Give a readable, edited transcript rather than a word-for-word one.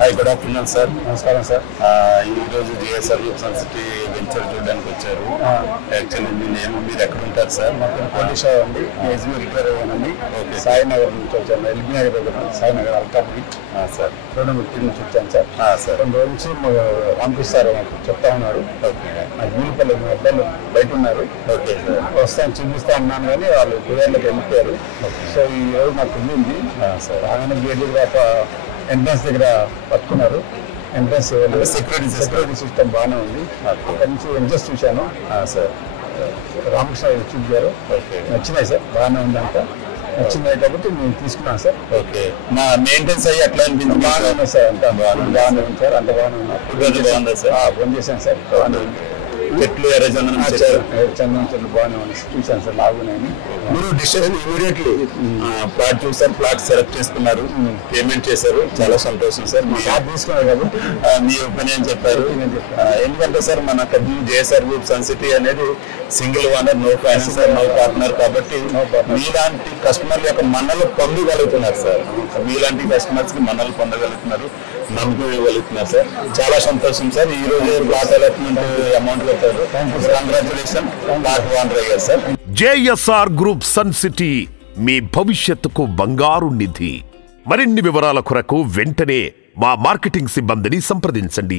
Hi, good afternoon sir. నమస్కారం sir. ఈరోజు GSR group Sun City venture చూడడానికి వచ్చారు. యాక్చువల్లీ మీరు ఎక్కడ ఉంటారు సార్? మాకు పోలీసా అండి, ఎస్బీ రిపేర్ అయ్యానండి. సాయినగర్ నుంచి వచ్చాను, ఎల్బీ నగర్ దగ్గర సాయినగర్ అల్కాపురి సార్. 2 నుంచి వచ్చాను సార్. సార్, 2 రోజుల నుంచి పంపిస్తారు మాకు చెప్తా ఉన్నారు. ఓకే. నాకు వీలుపల్లి మా అబ్బాయిలు బయట ఉన్నారు. Okay sir. వస్తాను చూపిస్తా ఉన్నాను కానీ వాళ్ళు కుదేళ్ళకి వెళ్ళిపోయారు. సో ఈ రోజు నాకు కుదిరింది సార్. రాగానే గేట్ దగ్గర ఎంట్రన్స్ దగ్గర పట్టుకున్నారు. ఎంట్రన్స్ సెక్యూరిటీ సిస్టమ్ బాగానే ఉంది. అక్కడి నుంచి ఎంట్రన్స్ చూశాను సార్. రామకృష్ణ చూపించారు. ఓకే. నచ్చినాయి సార్, బాగానే ఉంది అంతా. నచ్చినాయి కాబట్టి నేను తీసుకున్నాను సార్. ఓకే. మా మెయింటెనెన్స్ అయ్యి ఎట్లా అనిపించింది? బాగానే ఉన్నాయి సార్, అంతా బాగానే ఉంది సార్, అంత బాగానే ఉన్నారు. బాగుందా సార్? ఫోన్ చేశాను సార్, బాగానే ఉంది. చెట్లు ఎర్రచందనం చందనం చెట్లు బాగానే ఉంది చూశాను సార్, లాగున్నాయని. మీరు డిసిషన్ ఇమీడియట్లీ ప్లాట్ చూసారు, ప్లాట్ సెలెక్ట్ చేసుకున్నారు, పేమెంట్ చేశారు. చాలా సంతోషం సార్. మీ కార్డు తీసుకున్నారు కాబట్టి మీ ఒపీనియన్ చెప్పారు. ఎందుకంటే సార్ మన జేఎస్ఆర్ గ్రూప్ సన్ సిటీ అనేది single owner, no financer, no partner కాబట్టి మీలాంటి కస్టమర్ల యొక్క మన్నలు పొందగలుగుతున్నారు సార్. మీలాంటి కస్టమర్స్ కి మన్నలు పొందగలుగుతున్నారు, నమ్మకం ఇవ్వగలుగుతున్నారు సార్. చాలా సంతోషం సార్. ఈ రోజు ప్లాట్ అలాట్మెంట్ అమౌంట్ పెట్టారు. కంగ్రాచులేషన్, ప్లాట్ ఓనర్ అయ్యారు sir. JSR group Sun City మీ భవిష్యత్తుకు బంగారు నిధి. మరిన్ని వివరాల కొరకు వెంటనే మా మార్కెటింగ్ సిబ్బందిని సంప్రదించండి.